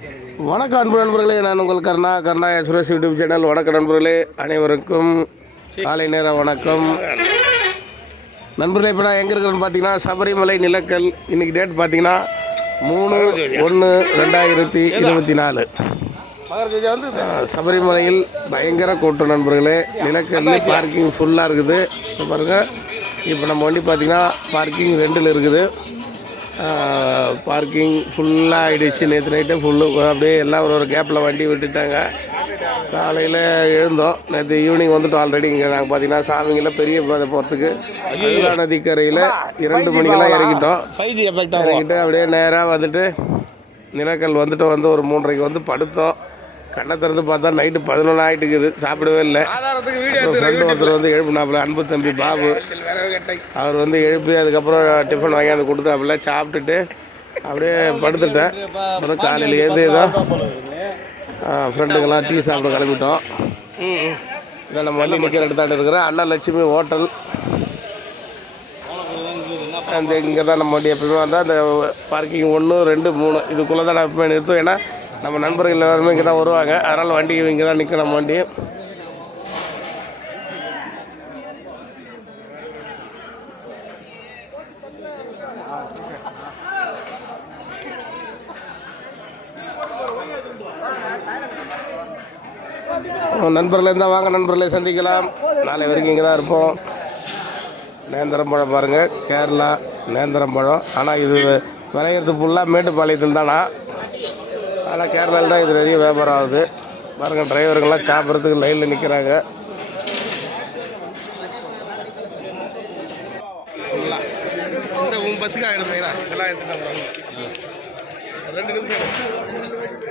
வணக்கம் அன்பு நண்பர்களே நான் உங்கள் கருணா கருணா சுரேஷ் யூடியூப் சேனல். வணக்கம் நண்பர்களே அனைவருக்கும் காலை நேர வணக்கம். நண்பர்களே இப்போ நான் எங்கே இருக்கிறேன்னு பார்த்தீங்கன்னா சபரிமலை நிலக்கல். இன்னைக்கு டேட் பார்த்தீங்கன்னா மூணு ஒன்று ரெண்டாயிரத்தி இருபத்தி நாலு சபரிமலையில் பயங்கர கூட்டம் நண்பர்களே. நிலக்கல்ல பார்க்கிங் ஃபுல்லாக இருக்குது. பாருங்கள் இப்போ நம்ம வண்டி பார்த்தீங்கன்னா பார்க்கிங் ரெண்டில் இருக்குது. பார்க்கிங் ஃபுல்லாக ஆகிடுச்சு நேற்று நைட்டே ஃபுல்லு அப்படியே எல்லாம் ஒரு ஒரு கேப்பில் வண்டி விட்டுட்டாங்க. காலையில் எழுந்தோம். நேற்று ஈவினிங் வந்துட்டோம் ஆல்ரெடி இங்கே நாங்கள் பார்த்தீங்கன்னா சாமிங்கெல்லாம் பெரிய பாதை போகிறதுக்கு அழுகா நதிக்கரையில் இரண்டு மணிக்கெல்லாம் ஆகும். இறங்கிட்டு அப்படியே நேராக வந்துட்டு நிலக்கல் வந்துட்டு வந்து ஒரு மூன்றரைக்கு வந்து படுத்தோம். கண்ணை திறந்து பார்த்தா நைட்டு பதினொன்று ஆகிட்டு இருக்குது சாப்பிடவே இல்லை. ஃப்ரெண்டு ஒருத்தர் வந்து எழுப்புனாப்புல அன்பு தம்பி பாபு. அவர் வந்து எழுப்பி அதுக்கப்புறம் டிஃபன் வாங்கியாந்து கொடுத்தாப்புல சாப்பிட்டுட்டு அப்படியே படுத்துட்டேன். அப்புறம் காலையில் ஏது ஏதோ ஃப்ரெண்டுங்கெல்லாம் டீ சாப்பிட கிளம்பிட்டோம். இதை நம்ம வண்டி நிற்கிற இடத்தாட்ட இருக்கிற அன்னலட்சுமி ஹோட்டல். அந்த இங்கே தான் நம்ம வண்டி எப்பயுமே வந்தால் அந்த பார்க்கிங் ஒன்று ரெண்டு மூணு. இதுக்குள்ளே தான் நான் எப்பவுமே நிறுத்தும் ஏன்னா நம்ம நண்பர்கள் எல்லாருமே இங்கே தான் வருவாங்க. அதனால் வண்டி இங்கே தான் நிற்கும் நம்ம வண்டி நண்பர்களே இருந்தால் வாங்க நண்பர்களே சந்திக்கலாம். நாளை வரைக்கும் இங்கே தான் இருப்போம். நேந்திரம் பழம் பாருங்கள் கேரளா நேந்திரம் பழம். ஆனால் இது விளையிறது ஃபுல்லாக மேட்டுப்பாளையத்தில் தானா ஆனால் கேரளாவில் தான் இது நிறைய வியாபாரம் ஆகுது. பாருங்கள் டிரைவருங்கெல்லாம் சாப்பிட்றதுக்கு லைனில் நிற்கிறாங்க உன் பஸ்ஸுக்கு ஆகிடும் இதெல்லாம் எடுத்துட்டு ரெண்டு நிமிஷம்.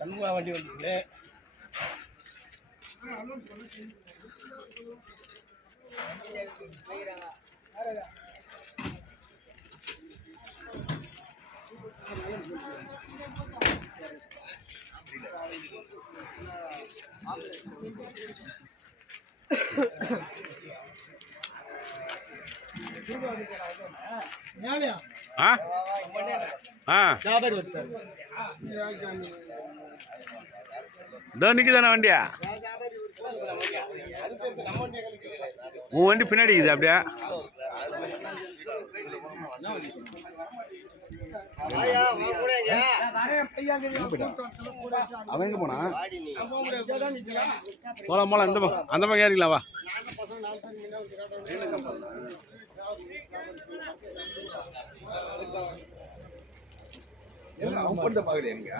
சண்முகா வண்டி வந்துருக்கு ஆ? இதோ நிற்குதானே வண்டியா? உன் வண்டி பின்னாடி இருக்குது அப்படியே? அவன் எங்க போனா போலாம் போலாம். அந்த பக்கம் அந்த பக்கம் ஏறிக்கலாம் வா. அவன் பண்ண பாக்கலையா நீங்க?